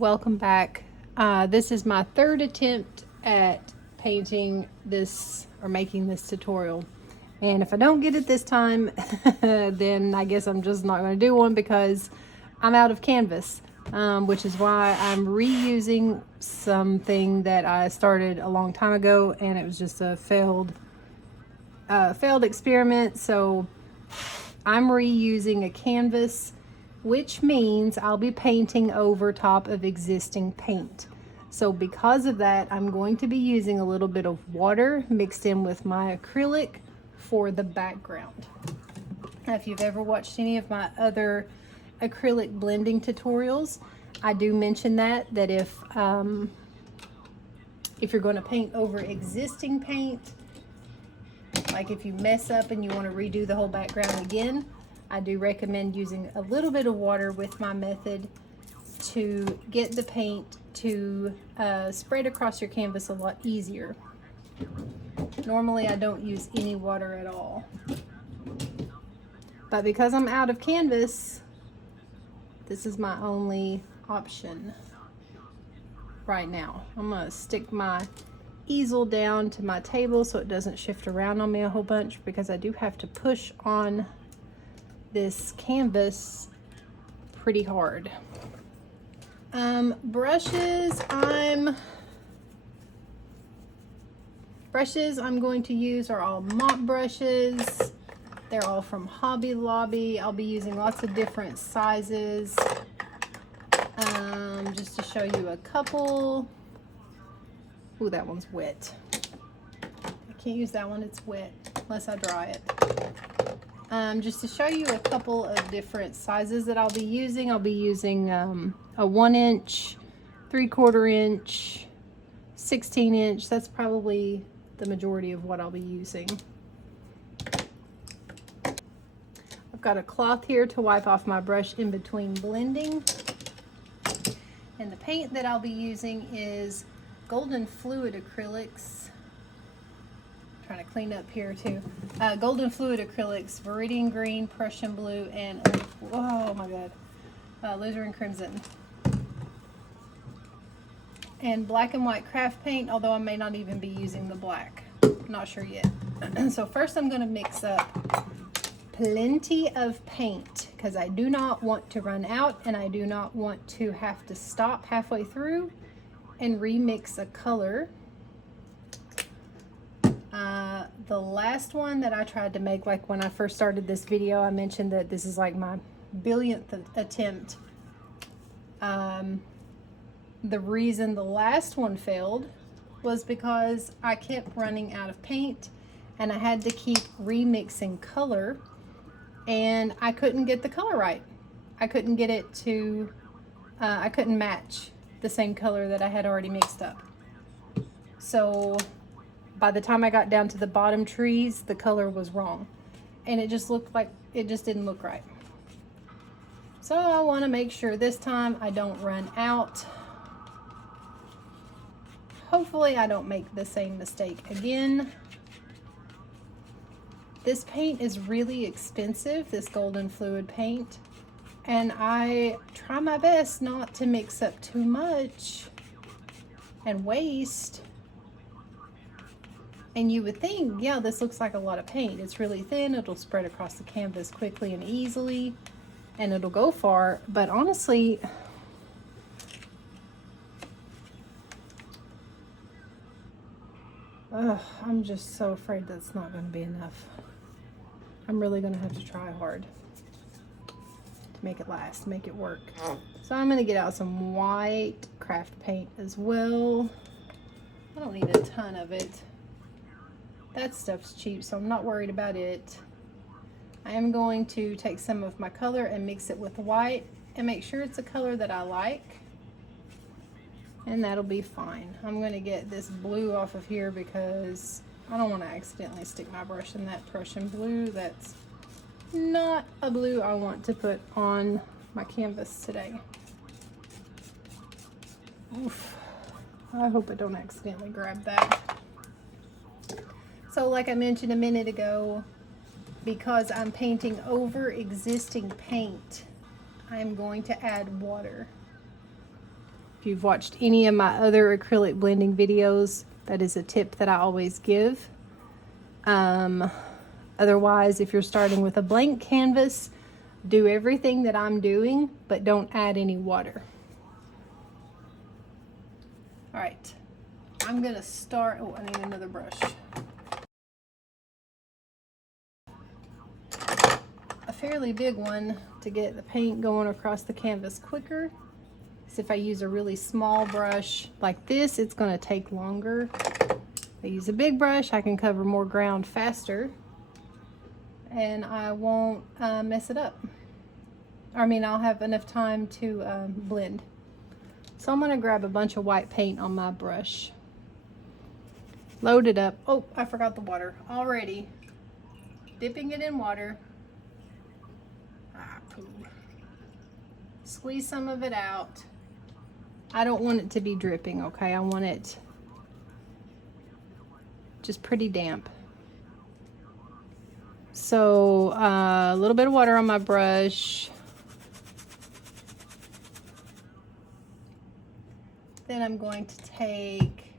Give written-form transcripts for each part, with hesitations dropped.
welcome back. This is my third attempt at painting this or making this tutorial. And if I don't get it this time, then I guess I'm just not going to do one because I'm out of canvas, which is why I'm reusing something that I started a long time ago, and it was just a failed experiment. So I'm reusing a canvas, which means I'll be painting over top of existing paint. So because of that, I'm going to be using a little bit of water mixed in with my acrylic for the background. Now, if you've ever watched any of my other acrylic blending tutorials, I do mention that if you're going to paint over existing paint, like if you mess up and you want to redo the whole background again, I do recommend using a little bit of water with my method to get the paint to spread across your canvas a lot easier. Normally I don't use any water at all, but because I'm out of canvas, this is my only option right now. I'm gonna stick my easel down to my table so it doesn't shift around on me a whole bunch, because I do have to push on this canvas pretty hard. Brushes I'm going to use are all mop brushes. They're all from Hobby Lobby. I'll be using lots of different sizes. Just to show you a couple. Ooh, that one's wet. I can't use that one, it's wet, unless I dry it. Just to show you a couple of different sizes that I'll be using. I'll be using a 1 inch, 3/4 inch, 16 inch. That's probably the majority of what I'll be using. I've got a cloth here to wipe off my brush in between blending. And the paint that I'll be using is Golden Fluid Acrylics. I'm trying to clean up here too. Golden Fluid Acrylics, Viridian Green, Prussian Blue, and oh my god, Alizarin Crimson. And black and white craft paint, although I may not even be using the black. Not sure yet. So first I'm going to mix up plenty of paint, because I do not want to run out and I do not want to have to stop halfway through and remix a color. The last one that I tried to make, like when I first started this video, I mentioned that this is like my billionth attempt. The reason the last one failed was because I kept running out of paint and I had to keep remixing color, and I couldn't get the color right. I couldn't get it to, I couldn't match the same color that I had already mixed up. So by the time I got down to the bottom trees, the color was wrong. And it just looked like, it just didn't look right. So I want to make sure this time I don't run out. Hopefully I don't make the same mistake again. This paint is really expensive, this Golden Fluid paint. And I try my best not to mix up too much and waste. And you would think, yeah, this looks like a lot of paint. It's really thin, it'll spread across the canvas quickly and easily, and it'll go far. But honestly, I'm just so afraid that's not going to be enough. I'm really going to have to try hard to make it last, make it work. So I'm going to get out some white craft paint as well. I don't need a ton of it. That stuff's cheap, so I'm not worried about it. I am going to take some of my color and mix it with white and make sure it's a color that I like. And that'll be fine. I'm going to get this blue off of here because I don't want to accidentally stick my brush in that Prussian blue. That's not a blue I want to put on my canvas today. Oof. I hope I don't accidentally grab that. So like I mentioned a minute ago, because I'm painting over existing paint, I'm going to add water. If you've watched any of my other acrylic blending videos, that is a tip that I always give. Otherwise, if you're starting with a blank canvas, do everything that I'm doing, but don't add any water. All right, I'm gonna start, oh, I need another brush. A fairly big one to get the paint going across the canvas quicker. So if I use a really small brush like this, it's gonna take longer. If I use a big brush, I can cover more ground faster and I won't mess it up. I mean, I'll have enough time to blend. So I'm gonna grab a bunch of white paint on my brush. Load it up. Oh, I forgot the water already. Dipping it in water. Poo. Squeeze some of it out. I don't want it to be dripping, okay? I want it just pretty damp. So a little bit of water on my brush. Then I'm going to take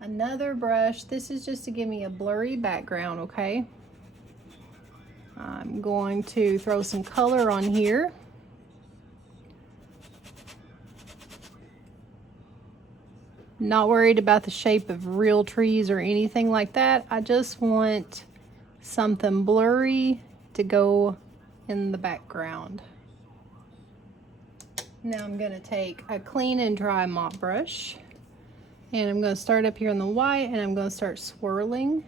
another brush. This is just to give me a blurry background, okay? I'm going to throw some color on here. Not worried about the shape of real trees or anything like that. I just want something blurry to go in the background. Now I'm going to take a clean and dry mop brush and I'm going to start up here in the white and I'm going to start swirling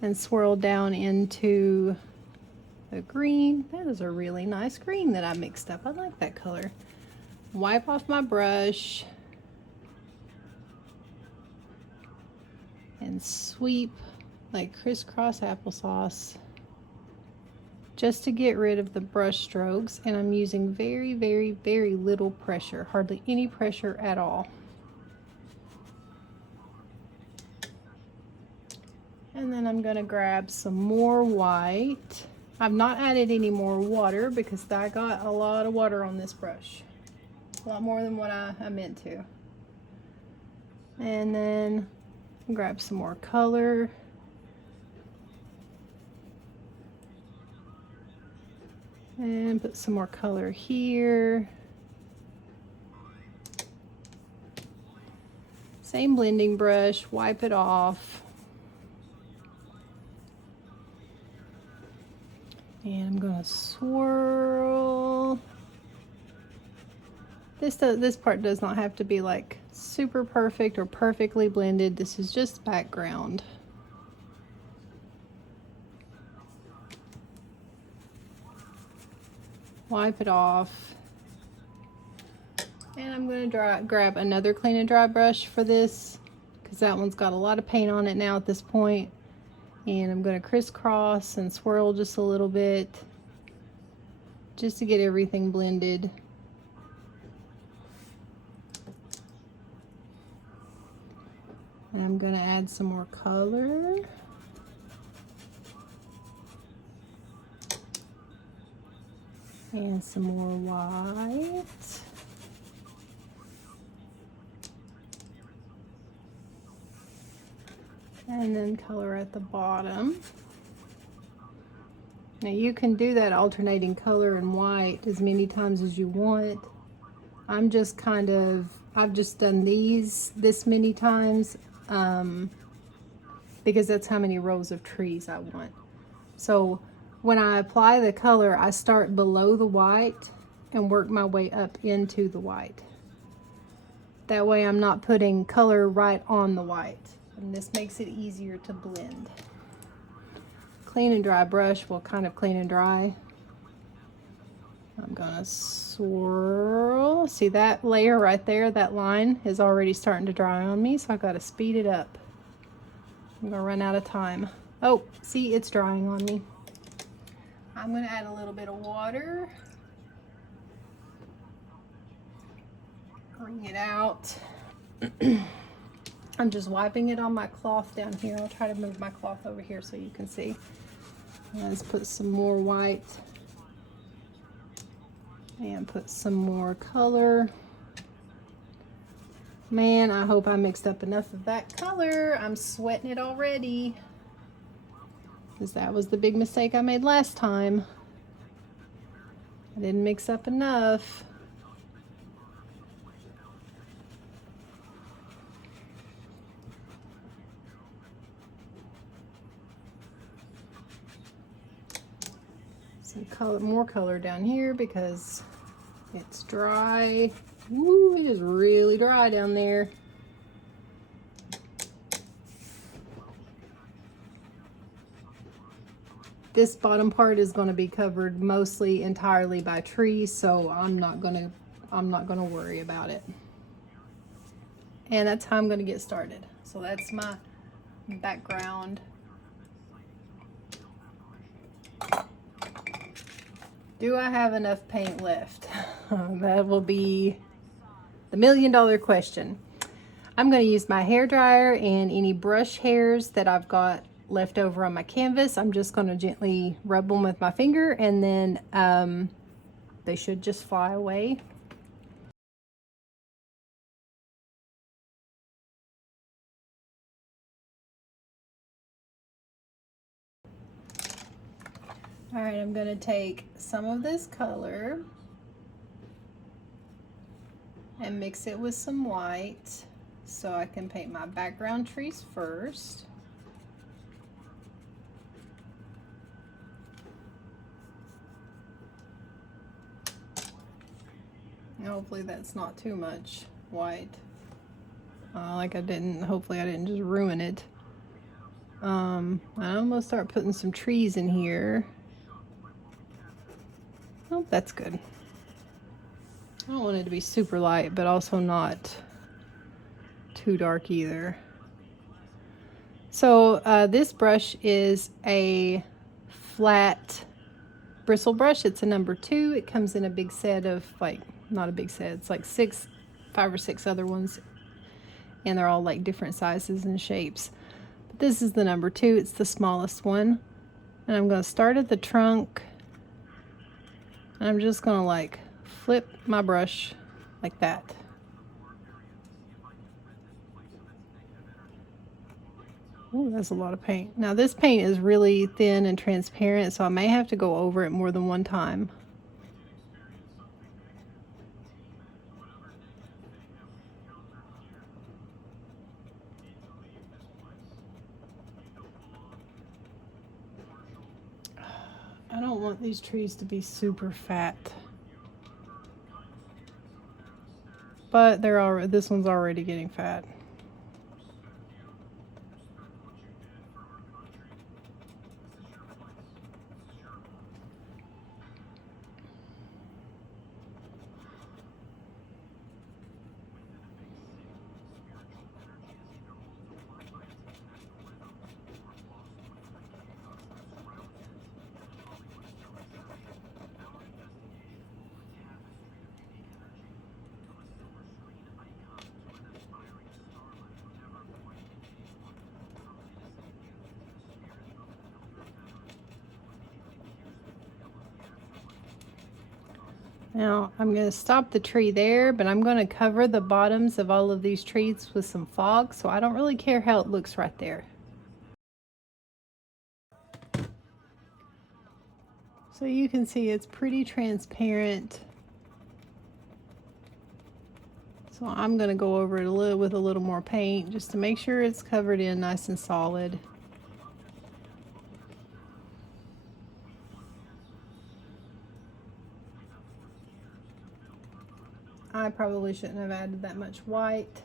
and swirl down into the green. That is a really nice green that I mixed up. I like that color. Wipe off my brush and sweep like crisscross applesauce just to get rid of the brush strokes, and I'm using very, very, very little pressure, hardly any pressure at all. And then I'm going to grab some more white. I've not added any more water because I got a lot of water on this brush, a lot more than what I meant to. And then grab some more color. And put some more color here. Same blending brush, wipe it off. And I'm gonna swirl. This part does not have to be like super perfect or perfectly blended. This is just background. Wipe it off. And I'm going to grab another clean and dry brush for this because that one's got a lot of paint on it now at this point. And I'm going to crisscross and swirl just a little bit just to get everything blended. And I'm going to add some more color. And some more white. And then color at the bottom. Now you can do that alternating color and white as many times as you want. I've just done this many times because that's how many rows of trees I want. So when I apply the color, I start below the white and work my way up into the white. That way I'm not putting color right on the white, and this makes it easier to blend. Clean and dry brush will kind of clean and dry. I'm gonna swirl. See that layer right there, that line is already starting to dry on me, so I gotta speed it up. I'm gonna run out of time. Oh, see, it's drying on me. I'm going to add a little bit of water. Bring it out. I'm just wiping it on my cloth down here. I'll try to move my cloth over here so you can see. Let's put some more white and put some more color. Man, I hope I mixed up enough of that color. I'm sweating it already. Because that was the big mistake I made last time. I didn't mix up enough. Some color, more color down here because it's dry. Woo, it is really dry down there. This bottom part is going to be covered mostly entirely by trees, so I'm not going to worry about it. And that's how I'm going to get started. So that's my background. Do I have enough paint left? That will be the $1,000,000 question. I'm going to use my hairdryer and any brush hairs that I've got left over on my canvas. I'm just going to gently rub them with my finger, and then they should just fly away. All right, I'm going to take some of this color and mix it with some white so I can paint my background trees first. Hopefully that's not too much white. Hopefully I didn't just ruin it. I'm gonna start putting some trees in here. Oh, that's good. I don't want it to be super light, but also not too dark either. So this brush is a flat bristle brush. It's a number 2. It comes in a big set of, like, not a big set, it's like 5 or 6 other ones, and they're all like different sizes and shapes. But this is the number 2. It's the smallest one, and I'm going to start at the trunk, and I'm just going to like flip my brush like that. Ooh, that's a lot of paint. Now this paint is really thin and transparent, so I may have to go over it more than one time. I don't want these trees to be super fat, but this one's already getting fat. Now I'm going to stop the tree there, but I'm going to cover the bottoms of all of these trees with some fog, so I don't really care how it looks right there. So you can see it's pretty transparent. So I'm going to go over it with a little more paint just to make sure it's covered in nice and solid. I probably shouldn't have added that much white.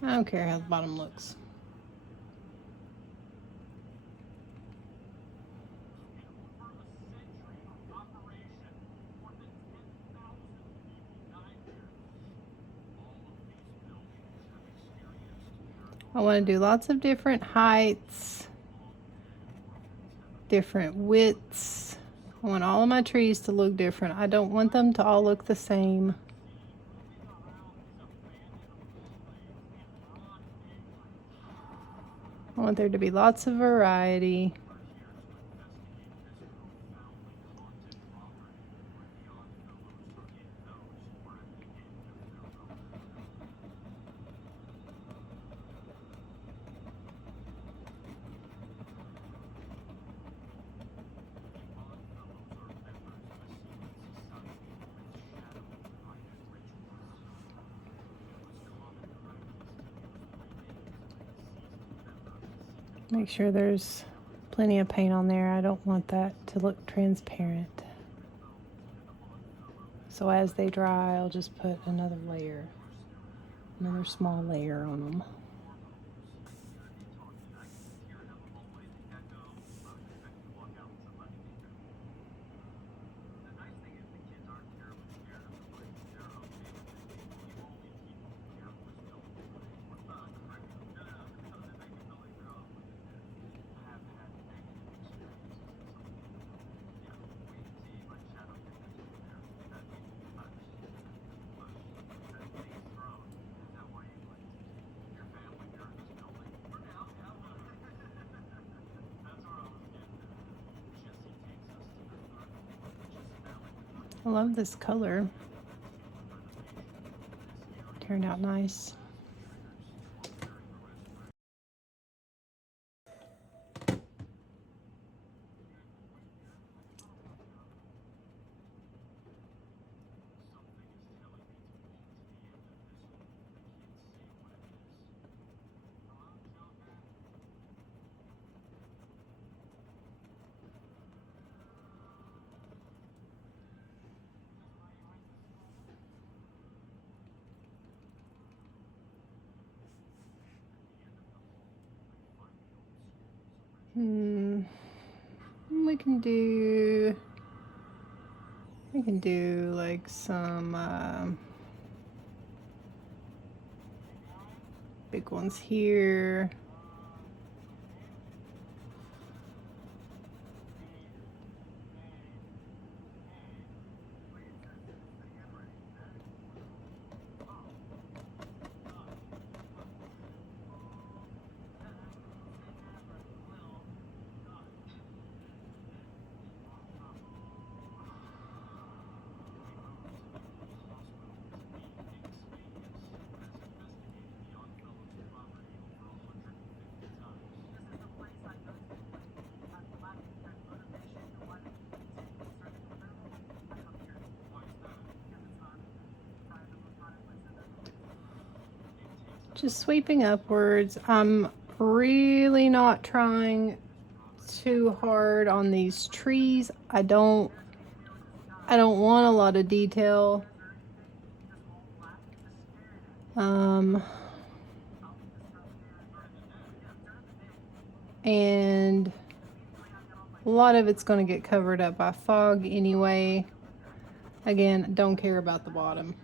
I don't care how the bottom looks. I want to do lots of different heights, different widths. I want all of my trees to look different. I don't want them to all look the same. I want there to be lots of variety. Make sure there's plenty of paint on there. I don't want that to look transparent. So as they dry, I'll just put another layer, another small layer on them. I love this color. Turned out nice. We can do like some big ones here. Just sweeping upwards. I'm really not trying too hard on these trees. I don't want a lot of detail. And a lot of it's going to get covered up by fog anyway. Again, don't care about the bottom.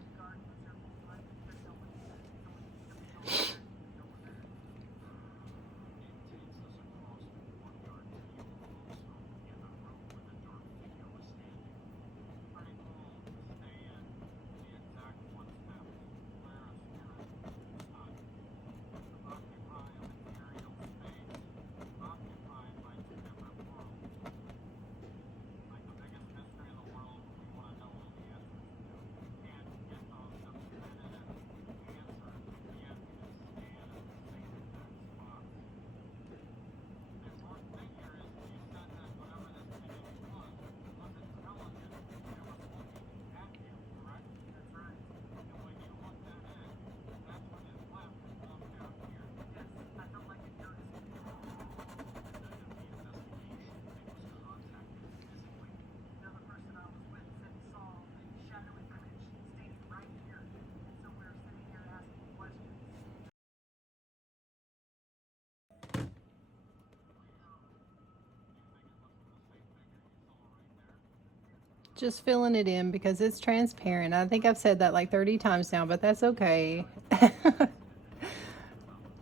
Just filling it in because it's transparent. I think I've said that like 30 times now, but that's okay.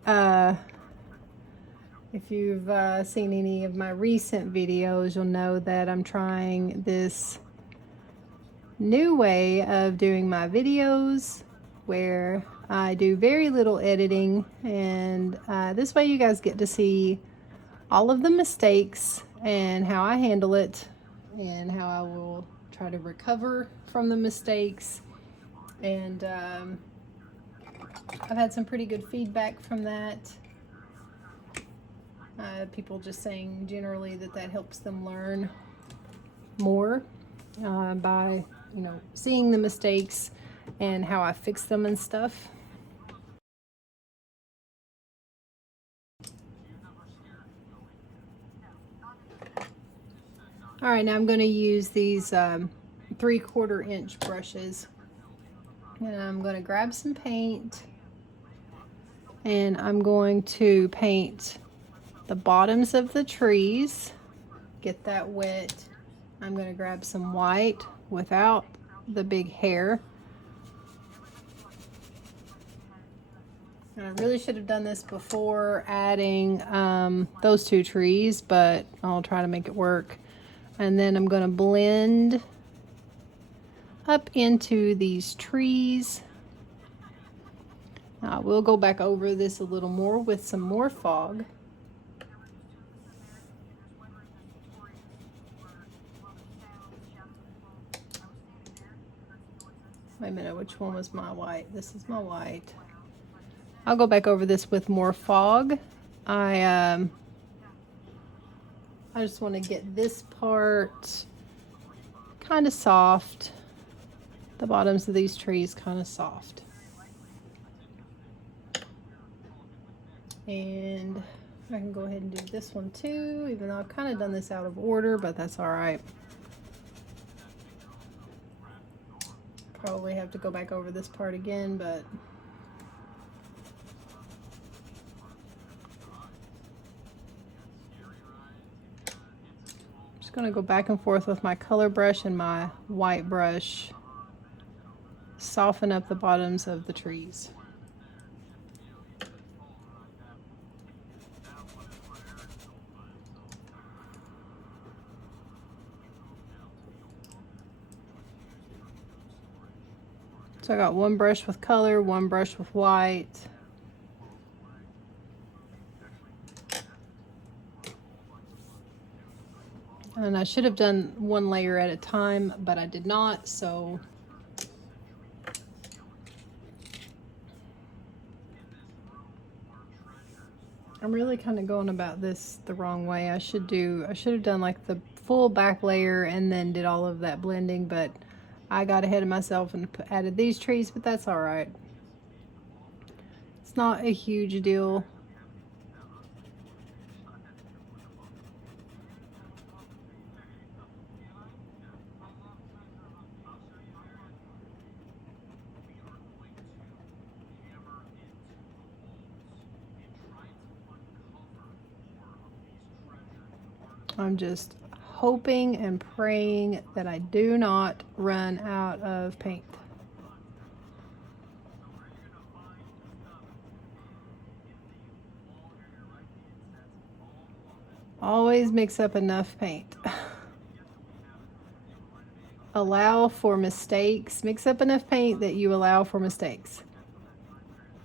If you've seen any of my recent videos, you'll know that I'm trying this new way of doing my videos where I do very little editing, and this way you guys get to see all of the mistakes and how I handle it and how I will try to recover from the mistakes. And I've had some pretty good feedback from that. People just saying generally that helps them learn more by, you know, seeing the mistakes and how I fix them and stuff. All right, now I'm going to use these 3/4 inch brushes, and I'm going to grab some paint, and I'm going to paint the bottoms of the trees, get that wet. I'm going to grab some white without the big hair. And I really should have done this before adding those two trees, but I'll try to make it work. And then I'm going to blend up into these trees. Now, we'll go back over this a little more with some more fog. Wait a minute, which one was my white? This is my white. I'll go back over this with more fog. I just want to get this part kind of soft. The bottoms of these trees kind of soft. And I can go ahead and do this one too, even though I've kind of done this out of order, but that's all right. Probably have to go back over this part again, but I'm just going to go back and forth with my color brush and my white brush, soften up the bottoms of the trees. So I got one brush with color, one brush with white. And I should have done one layer at a time, but I did not, so I'm really kind of going about this the wrong way. I should have done like the full back layer and then did all of that blending, but I got ahead of myself and added these trees, but that's all right. It's not a huge deal. I'm just hoping and praying that I do not run out of paint. Always mix up enough paint. Allow for mistakes. Mix up enough paint that you allow for mistakes.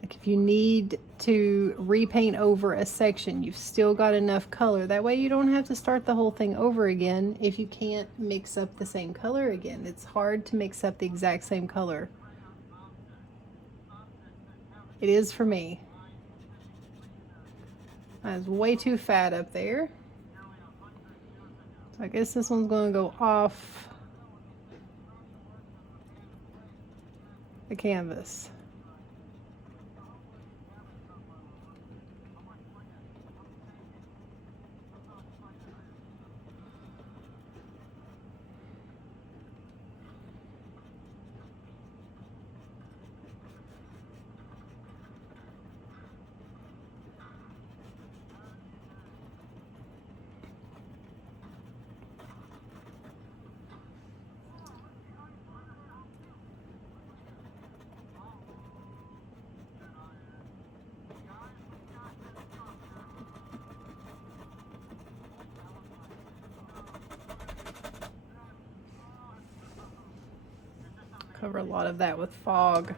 Like if you need to repaint over a section, you've still got enough color. That way you don't have to start the whole thing over again if you can't mix up the same color again. It's hard to mix up the exact same color. It is for me. I was way too fat up there. So I guess this one's going to go off the canvas. Cover a lot of that with fog.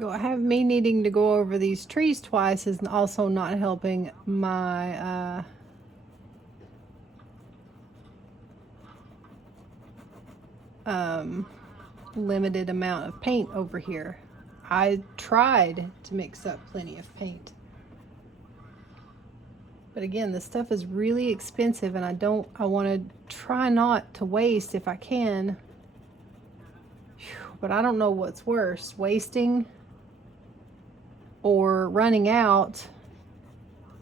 Have me needing to go over these trees twice is also not helping my limited amount of paint over here. I tried to mix up plenty of paint. But again, this stuff is really expensive and I want to try not to waste if I can. But I don't know what's worse, wasting or running out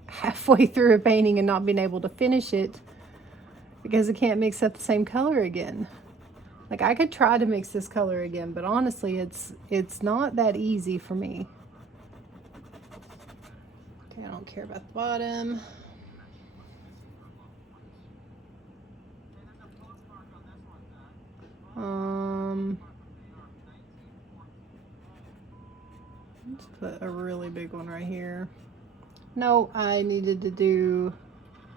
halfway through a painting and not being able to finish it because I can't mix up the same color again. Like, I could try to mix this color again, but honestly, it's not that easy for me. Okay, I don't care about the bottom. Let's put a really big one right here. No, I needed to do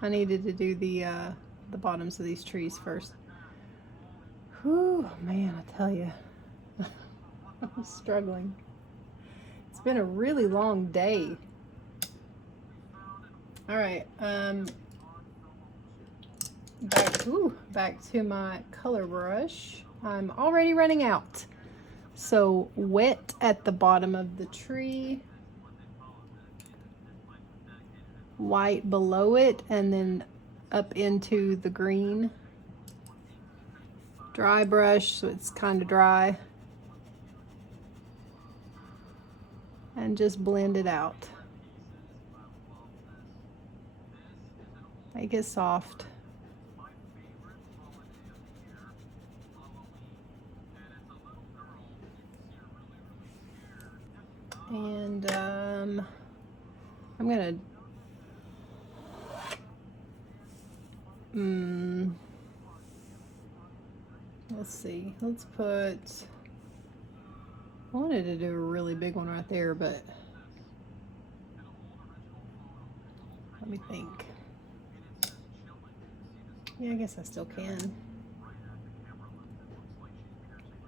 the bottoms of these trees first. Whew, man, I tell you, I'm struggling. It's been a really long day. All right, back to my color brush. I'm already running out. So wet at the bottom of the tree, white below it, and then up into the green. Dry brush, so it's kind of dry. And just blend it out. Make it soft. And I'm gonna let's see, let's put, I wanted to do a really big one right there, but let me think. Yeah, I guess I still can.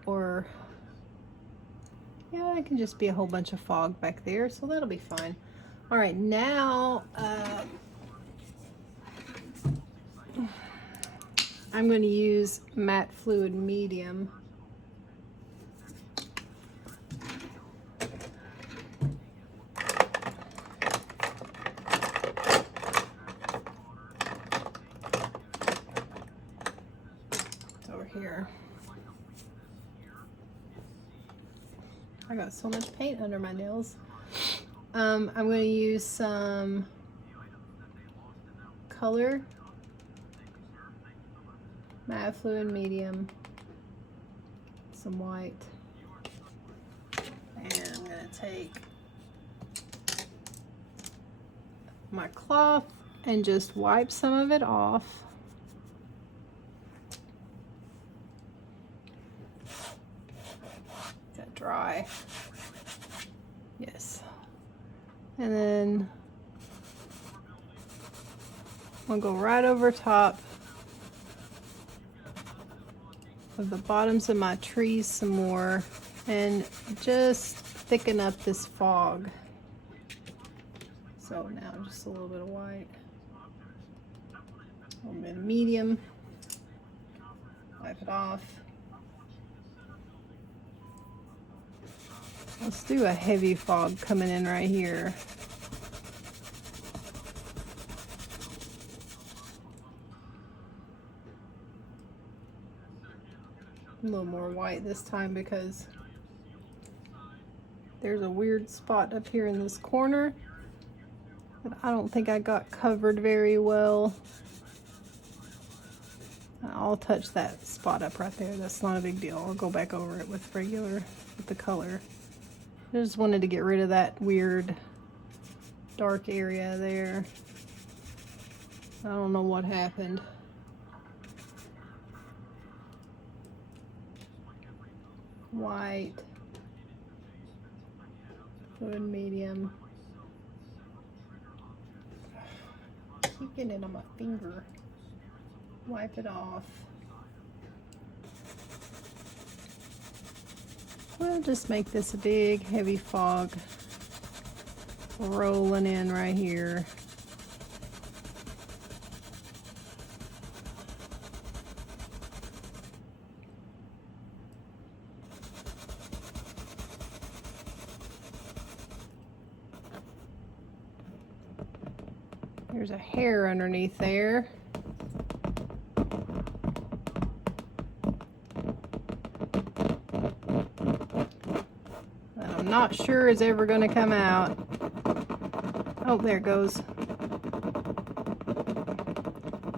Or yeah, it can just be a whole bunch of fog back there, so that'll be fine. All right, now I'm going to use matte fluid medium. It's over here. I got so much paint under my nails. I'm going to use some color, matte fluid medium, some white, and I'm going to take my cloth and just wipe some of it off. Is that dry? Yes. And then I'll go right over top of the bottoms of my trees some more and just thicken up this fog. So now just a little bit of white, a little bit of medium, wipe it off. Let's do a heavy fog coming in right here. A little more white this time because there's a weird spot up here in this corner that I don't think I got covered very well. I'll touch that spot up right there. That's not a big deal. I'll go back over it with the color. I just wanted to get rid of that weird dark area there. I don't know what happened. White, fluid medium. keep getting it on my finger. Wipe it off. We'll just make this a big heavy fog rolling in right here. There's a hair underneath there. That I'm not sure is ever going to come out. Oh, there it goes.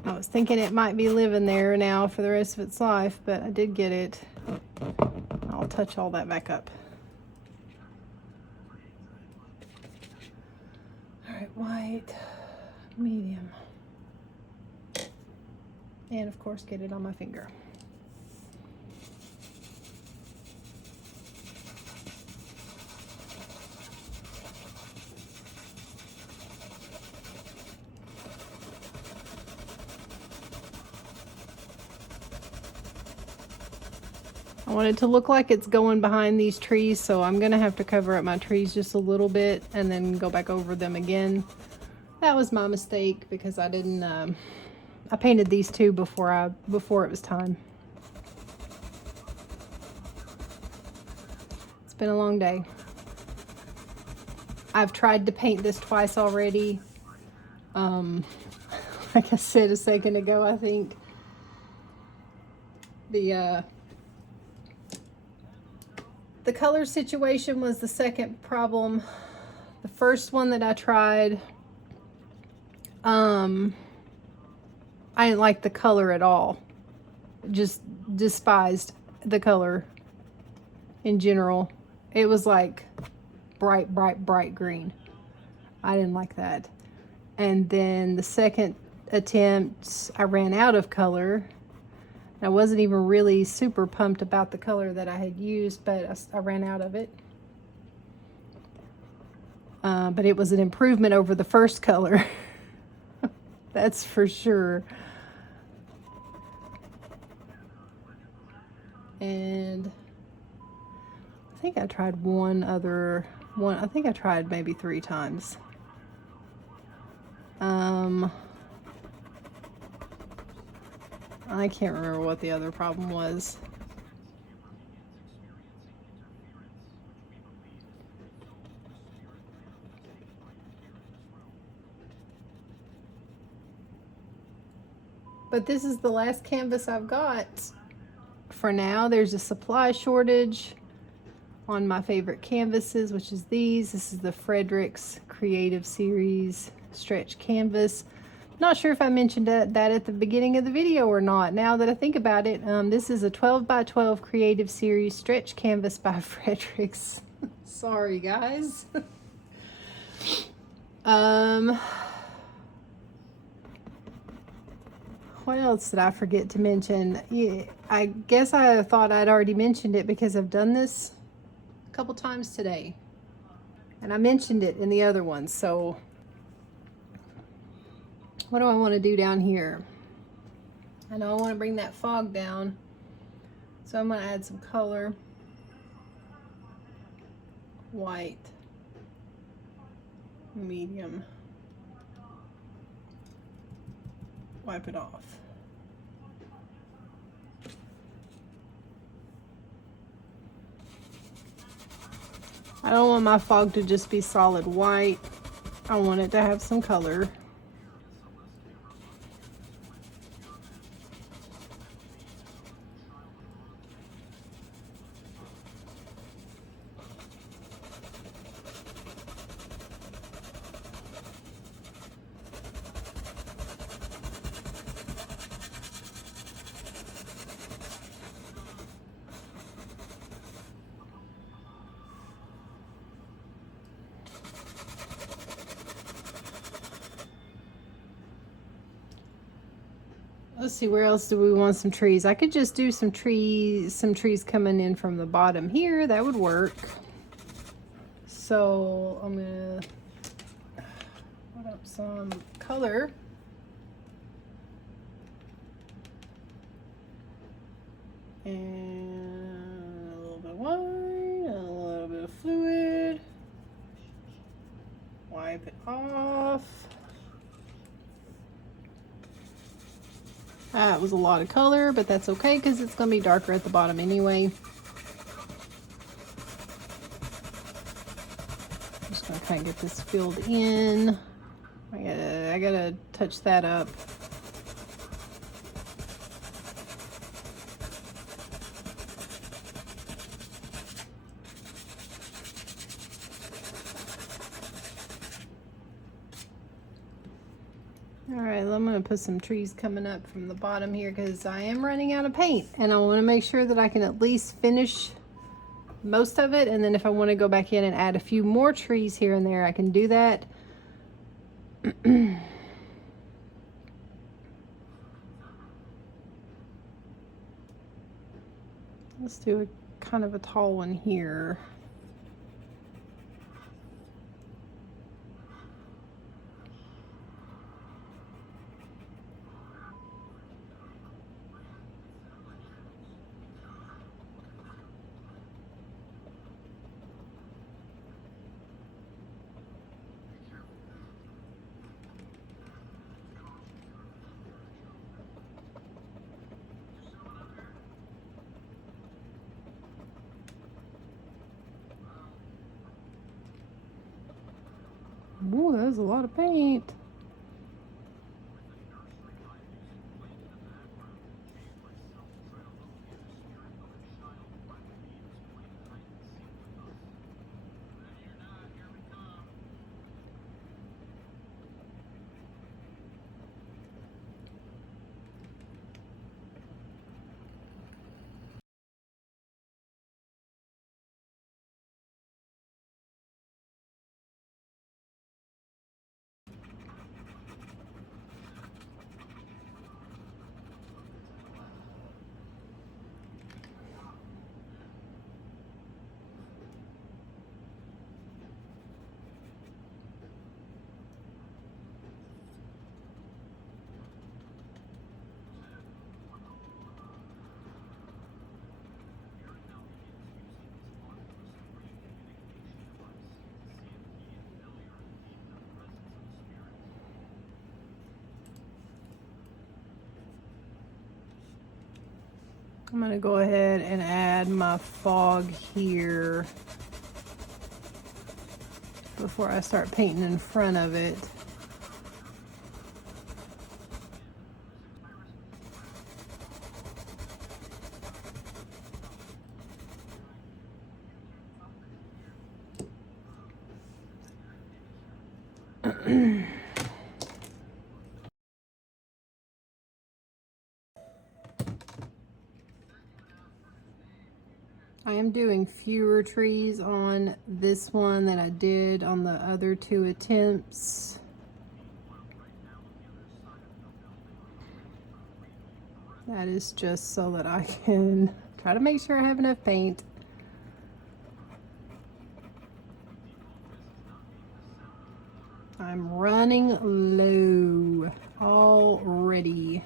I was thinking it might be living there now for the rest of its life, but I did get it. I'll touch all that back up. All right, white, medium. And of course, get it on my finger. I want it to look like it's going behind these trees, so I'm gonna have to cover up my trees just a little bit and then go back over them again. That was my mistake because I didn't, I painted these two before it was time. It's been a long day. I've tried to paint this twice already. Like I said a second ago, I think the color situation was the second problem. The first one that I tried, I didn't like the color at all. Just despised the color in general. It was like bright, bright, bright green. I didn't like that. And then the second attempt, I ran out of color. I wasn't even really super pumped about the color that I had used, but I ran out of it. But it was an improvement over the first color. That's for sure. And I think I tried I think I tried maybe 3 times. I can't remember what the other problem was. But this is the last canvas I've got for now. There's a supply shortage on my favorite canvases, which is these. This is the Frederick's Creative Series stretch canvas. Not sure if I mentioned that at the beginning of the video or not. Now that I think about it, this is a 12 by 12 Creative Series stretch canvas by Frederick's. Sorry, guys. What else did I forget to mention? Yeah, I guess I thought I'd already mentioned it because I've done this a couple times today. And I mentioned it in the other one, so what do I want to do down here? I know I want to bring that fog down, so I'm going to add some color. White, medium, wipe it off. I don't want my fog to just be solid white. I want it to have some color. Let's see, where else do we want some trees? I could just do some trees coming in from the bottom here. That would work. So I'm gonna put up some color And a little bit of wine, a little bit of fluid. Wipe it off. That was a lot of color, but that's okay because it's going to be darker at the bottom anyway. I'm just going to kind of get this filled in. I gotta touch that up. Alright, I'm going to put some trees coming up from the bottom here because I am running out of paint. And I want to make sure that I can at least finish most of it. And then if I want to go back in and add a few more trees here and there, I can do that. Let's do a kind of a tall one here. Ooh, that was a lot of paint. I'm gonna go ahead and add my fog here before I start painting in front of it. I am doing fewer trees on this one than I did on the other two attempts. That is just so that I can try to make sure I have enough paint. I'm running low already.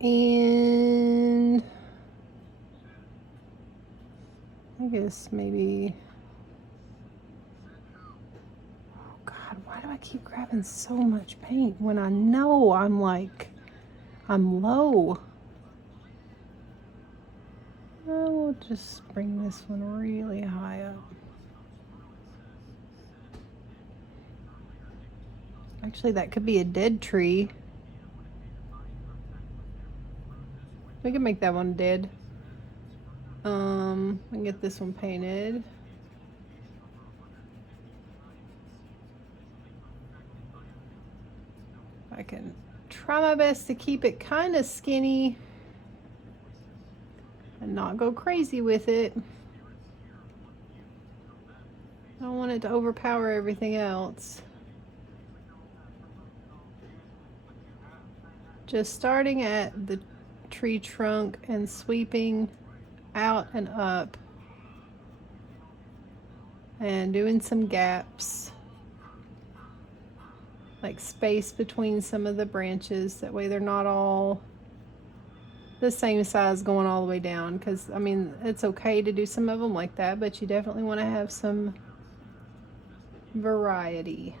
And I guess maybe, oh God, why do I keep grabbing so much paint when I know I'm low? We'll just bring this one really high up. Actually, that could be a dead tree. We can make that one dead. I can get this one painted. I can try my best to keep it kind of skinny and not go crazy with it. I don't want it to overpower everything else. just starting at the tree trunk and sweeping out and up and doing some gaps, like space between some of the branches. That way they're not all the same size going all the way down, because I mean, it's okay to do some of them like that, but you definitely want to have some variety.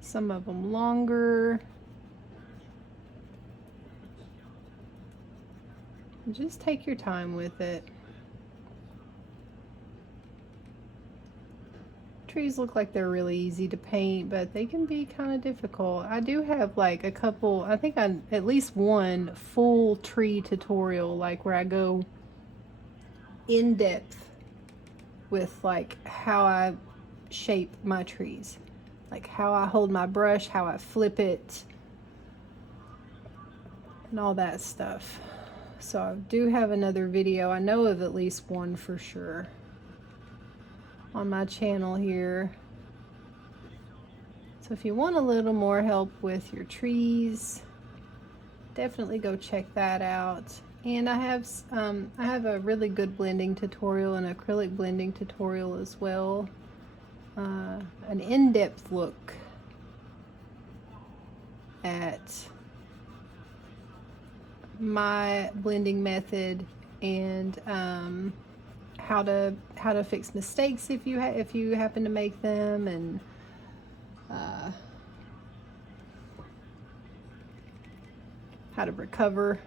Some of them longer. Just take your time with it. Trees look like they're really easy to paint, but they can be kind of difficult. I do have like a couple, I think at least one full tree tutorial, like where I go in depth with like how I shape my trees, like how I hold my brush, how I flip it, and all that stuff. So I do have another video. I know of at least one for sure on my channel here. So if you want a little more help with your trees, definitely go check that out. And I have a really good blending tutorial, an acrylic blending tutorial as well. An in-depth look at my blending method and how to fix mistakes if you happen to make them, and how to recover.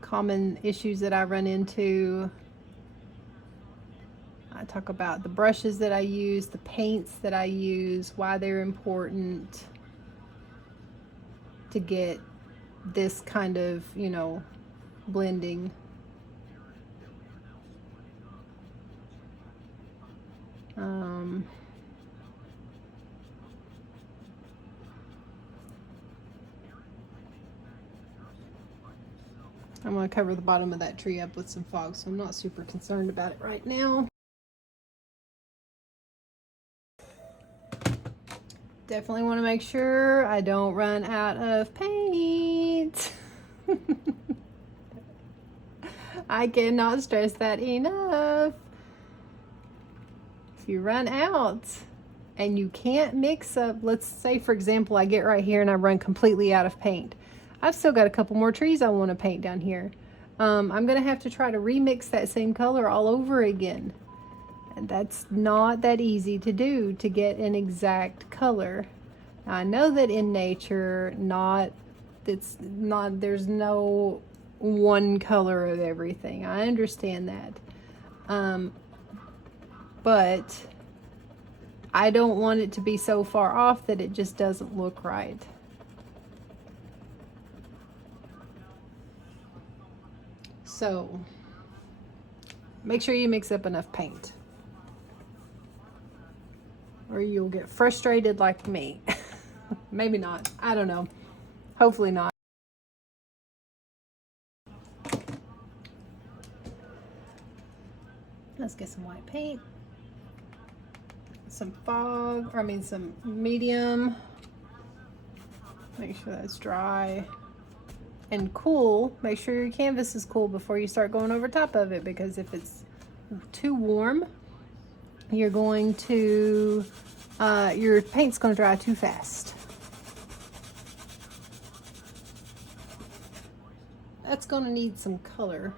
Common issues that I run into. I talk about the brushes that I use, the paints that I use, why they're important to get this kind of, you know, blending. I'm going to cover the bottom of that tree up with some fog, so I'm not super concerned about it right now. Definitely want to make sure I don't run out of paint. I cannot stress that enough. If you run out and you can't mix up, let's say for example I get right here and I run completely out of paint. I've still got a couple more trees I want to paint down here. I'm going to have to try to remix that same color all over again. And that's not that easy to do, to get an exact color. Now, I know that in nature, there's no one color of everything. I understand that. But I don't want it to be so far off that it just doesn't look right. So make sure you mix up enough paint, or you'll get frustrated like me. Maybe not. I don't know. Hopefully not. Let's get some white paint. Some fog, or I mean some medium. Make sure that's dry and cool. Make sure your canvas is cool before you start going over top of it, because if it's too warm, you're going to, your paint's going to dry too fast. That's going to need some color.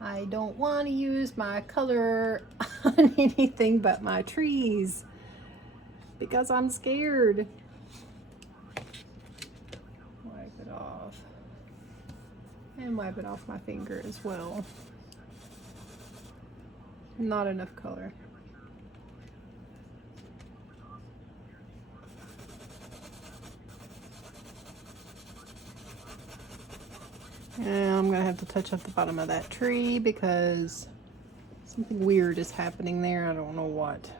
I don't want to use my color on anything but my trees because I'm scared. Wipe it off. And wipe it off my finger as well. Not enough color. And I'm gonna have to touch up the bottom of that tree because something weird is happening there. I don't know what.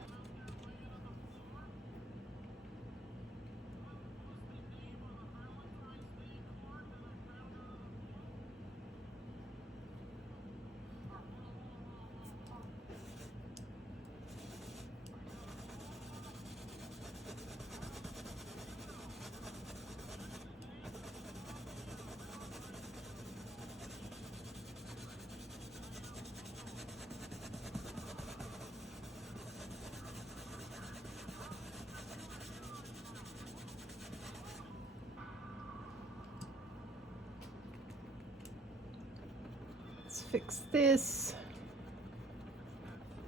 fix this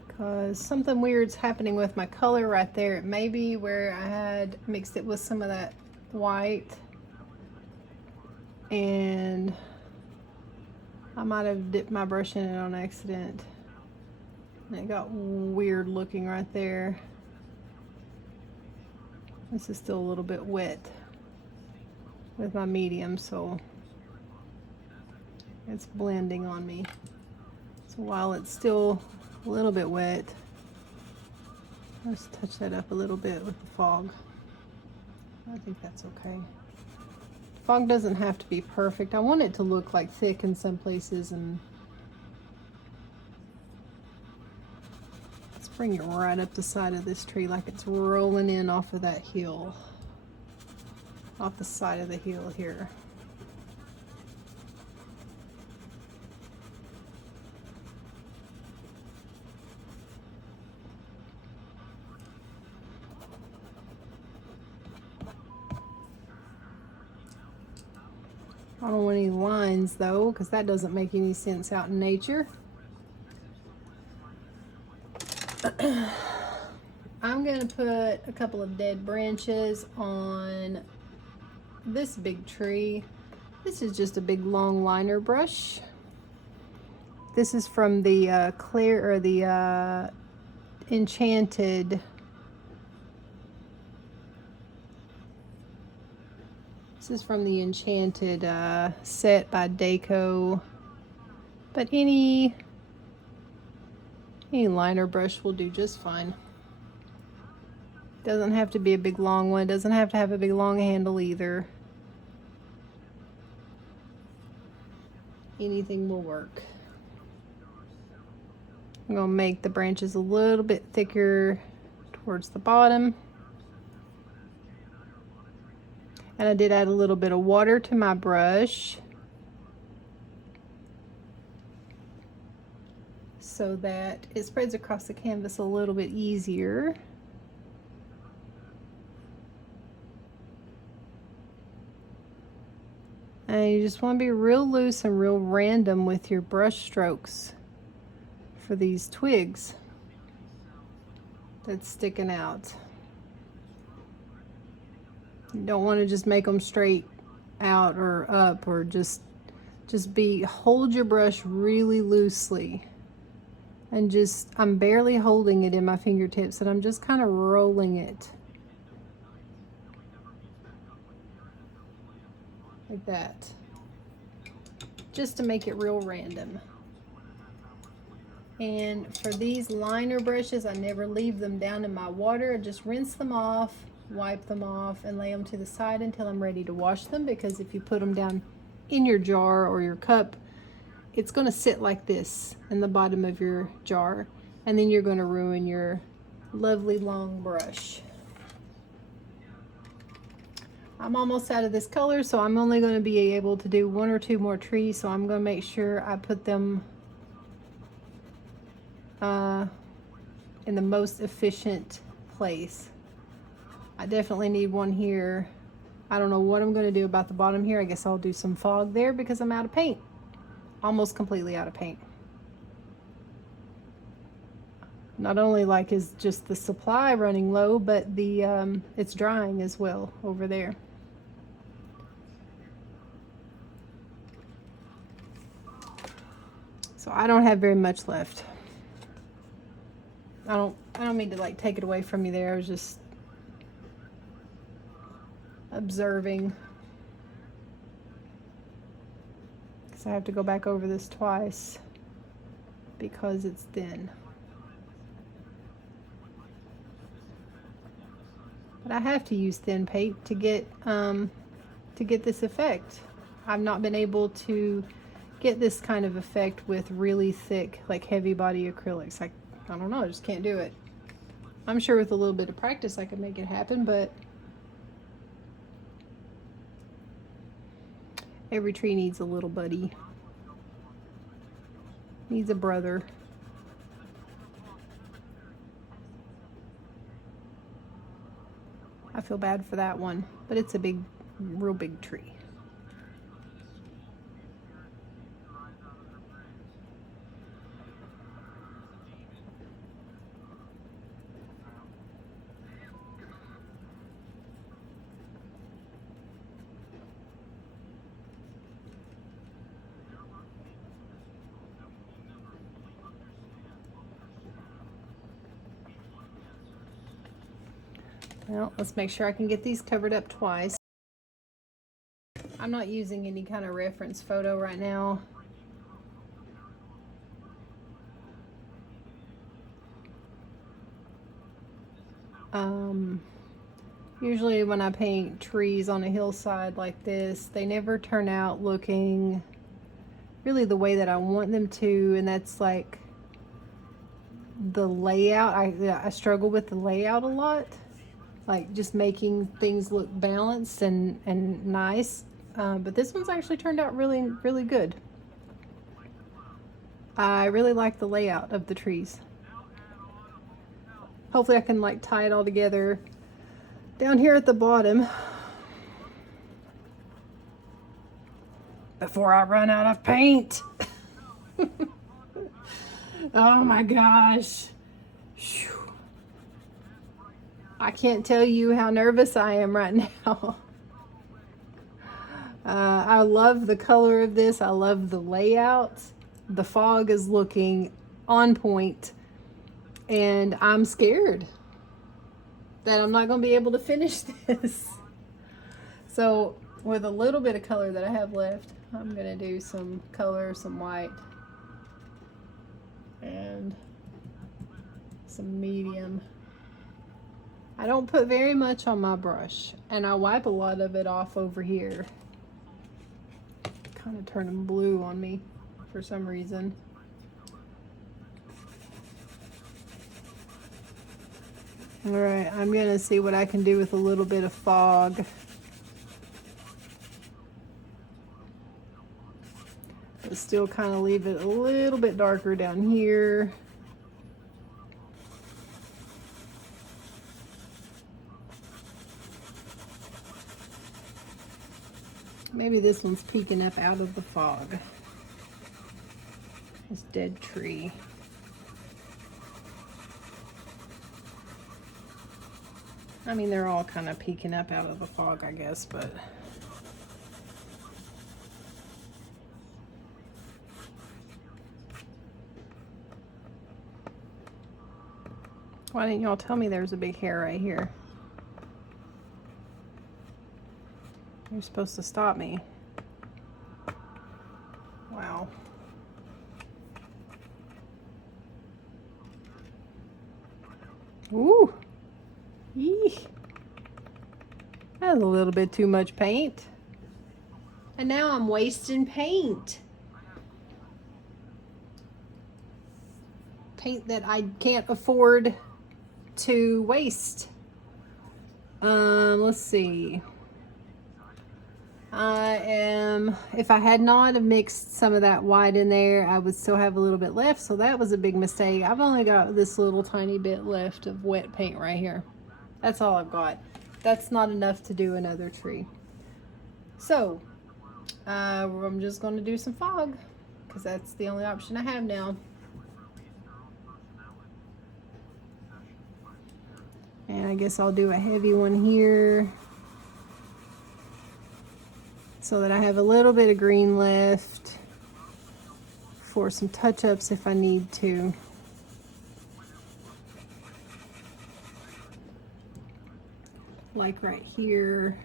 because something weird's happening with my color right there. It may be where I had mixed it with some of that white, and I might have dipped my brush in it on accident. And it got weird looking right there. This is still a little bit wet with my medium, so it's blending on me. So while it's still a little bit wet, let's touch that up a little bit with the fog. I think that's okay. Fog doesn't have to be perfect. I want it to look like thick in some places, and let's bring it right up the side of this tree like it's rolling in off of that hill, off the side of the hill here. I don't want any lines though, because that doesn't make any sense out in nature. I'm going to put a couple of dead branches on this big tree. This is just a big long liner brush. This is from the Enchanted. This is from the Enchanted set by Daco, but any liner brush will do just fine. Doesn't have to be a big long one. Doesn't have to have a big long handle either. Anything will work. I'm gonna make the branches a little bit thicker towards the bottom. And I did add a little bit of water to my brush so that it spreads across the canvas a little bit easier. And you just want to be real loose and real random with your brush strokes for these twigs that's sticking out. You don't want to just make them straight out or up, or just hold your brush really loosely, and I'm barely holding it in my fingertips, and I'm just kind of rolling it like that, just to make it real random. And for these liner brushes, I never leave them down in my water. I just rinse them off, wipe them off, and lay them to the side until I'm ready to wash them, because if you put them down in your jar or your cup, it's going to sit like this in the bottom of your jar, and then you're going to ruin your lovely long brush. I'm almost out of this color, so I'm only going to be able to do 1 or 2 more trees, so I'm going to make sure I put them in the most efficient place. I definitely need one here. I don't know what I'm going to do about the bottom here. I guess I'll do some fog there because I'm out of paint. Almost completely out of paint. Not only like is just the supply running low, but the it's drying as well over there. So I don't have very much left. I don't mean to like take it away from you there. I was just observing, because I have to go back over this twice because it's thin. But I have to use thin paint to get this effect. I've not been able to get this kind of effect with really thick, like heavy body acrylics. I don't know, I just can't do it. I'm sure with a little bit of practice I could make it happen, but every tree needs a little buddy. Needs a brother. I feel bad for that one, but it's a big, real big tree. Well, let's make sure I can get these covered up twice. I'm not using any kind of reference photo right now. Usually when I paint trees on a hillside like this, they never turn out looking really the way that I want them to, and that's like the layout. I struggle with the layout a lot, like just making things look balanced and nice. But this one's actually turned out really good. I really like the layout of the trees. Hopefully I can like tie it all together down here at the bottom before I run out of paint. Oh my gosh. Whew. I can't tell you how nervous I am right now. I love the color of this. I love the layout. The fog is looking on point, and I'm scared that I'm not going to be able to finish this. So with a little bit of color that I have left, I'm going to do some color, some white, and some medium. I don't put very much on my brush, and I wipe a lot of it off over here. Kind of turning blue on me for some reason. All right, I'm gonna see what I can do with a little bit of fog. But still kind of leave it a little bit darker down here. Maybe this one's peeking up out of the fog. This dead tree. I mean, they're all kind of peeking up out of the fog, I guess, but why didn't y'all tell me there's a big hair right here? You're supposed to stop me. Wow. Ooh. Eesh. That's a little bit too much paint. And now I'm wasting paint. Paint that I can't afford to waste. Let's see. If I had not have mixed some of that white in there, I would still have a little bit left, so that was a big mistake. I've only got this little tiny bit left of wet paint right here. That's all I've got. That's not enough to do another tree. So, I'm just going to do some fog, because that's the only option I have now. And I guess I'll do a heavy one here, so that I have a little bit of green left for some touch-ups if I need to. Like right here.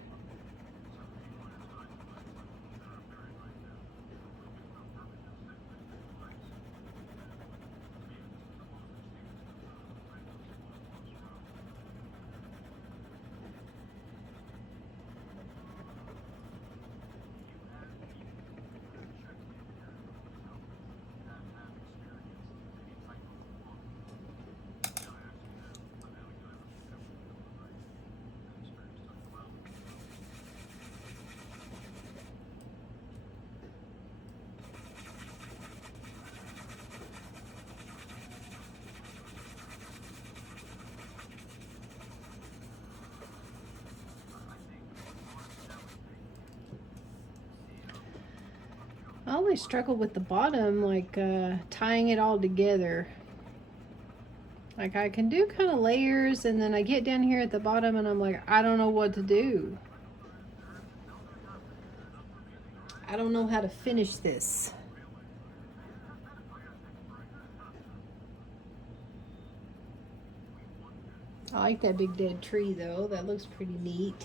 I always struggle with the bottom, like tying it all together. Like I can do kind of layers, and then I get down here at the bottom and I'm like, I don't know what to do. I don't know how to finish this. I like that big dead tree though. That looks pretty neat.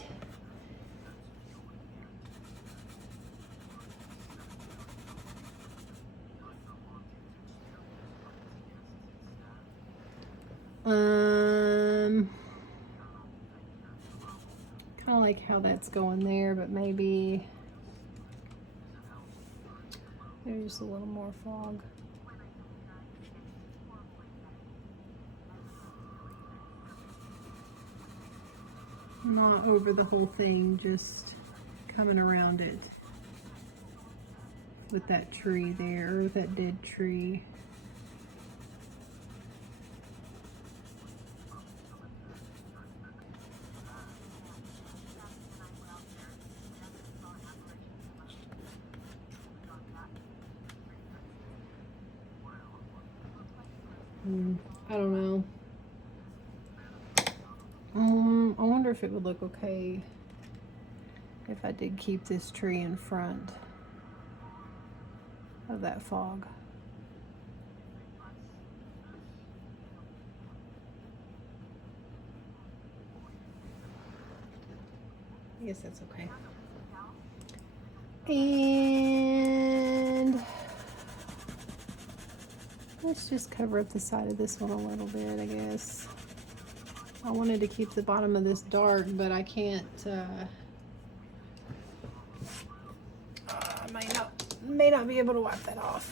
Kind of like how that's going there, but maybe just a little more fog. Not over the whole thing, just coming around it with that tree there, or that dead tree. I don't know. I wonder if it would look okay if I did keep this tree in front of that fog. I guess that's okay. And let's just cover up the side of this one a little bit, I guess. I wanted to keep the bottom of this dark, but I can't, I may not be able to wipe that off.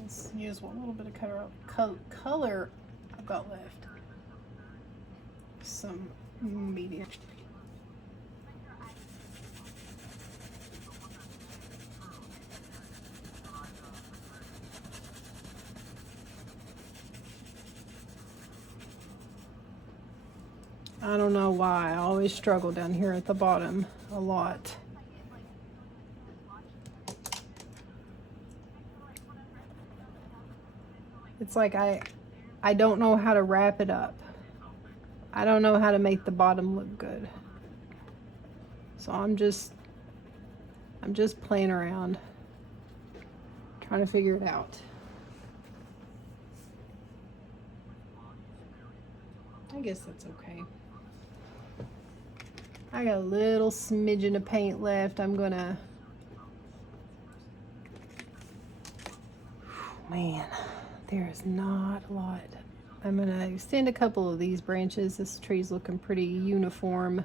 Let's use what little bit of color I've got left. Some medium. I don't know why, I always struggle down here at the bottom a lot. It's like I don't know how to wrap it up. I don't know how to make the bottom look good. So I'm just playing around, trying to figure it out. I guess that's okay. I got a little smidgen of paint left. I'm gonna, man, there is not a lot. I'm gonna extend a couple of these branches. This tree's looking pretty uniform.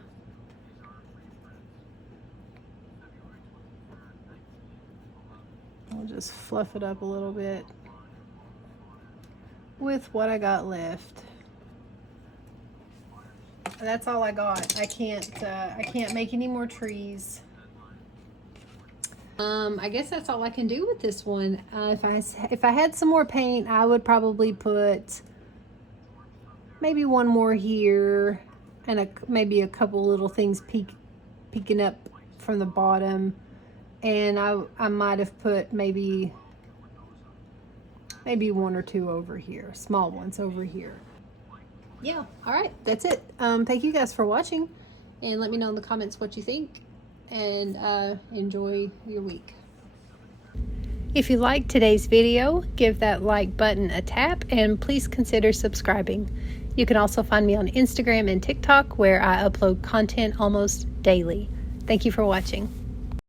I'll just fluff it up a little bit with what I got left. That's all I got. I can't make any more trees. I guess that's all I can do with this one. If I had some more paint, I would probably put maybe one more here and maybe a couple little things peeking up from the bottom, and I might have put maybe one or two over here, small ones over here. Yeah, all right, that's it. Thank you guys for watching, and let me know in the comments what you think, and enjoy your week. If you liked today's video, give that like button a tap, and please consider subscribing. You can also find me on Instagram and TikTok, where I upload content almost daily. Thank you for watching.